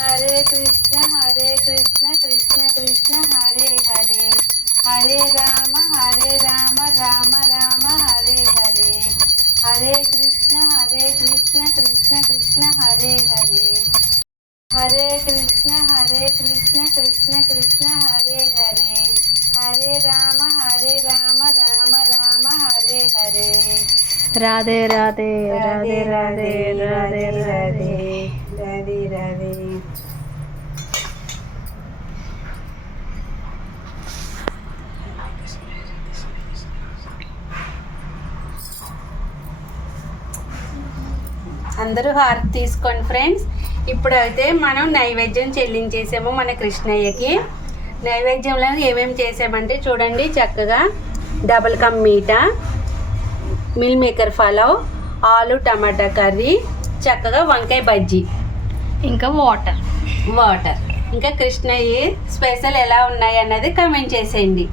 హరే కృష్ణ కృష్ణ కృష్ణ హరే హరే, హరే రామ రామ రామ హరే హరే, హరే కృష్ణ కృష్ణ కృష్ణ హరే హరే, హరే కృష్ణ కృష్ణ కృష్ణ హరే హరే, హరే రామ రామ రామ హరే హరే. రాధే రాధే రాధే రాధే రాధే రాధే. రాధే రాధే. అందరూ హారతి తీసుకోండి ఫ్రెండ్స్. ఇప్పుడైతే మనం నైవేద్యం చెల్లించేసాము మన కృష్ణయ్యకి. నైవేద్యంలో ఏమేమి చేసామంటే చూడండి, చక్కగా డబుల్ కమ్ మీట, మిల్ మేకర్ పలావ్, ఆలు టమాటా కర్రీ, చక్కగా వంకాయ బజ్జీ, ఇంకా వాటర్. ఇంకా కృష్ణయ్య స్పెషల్ ఎలా ఉన్నాయి అన్నది కామెంట్ చేసేయండి.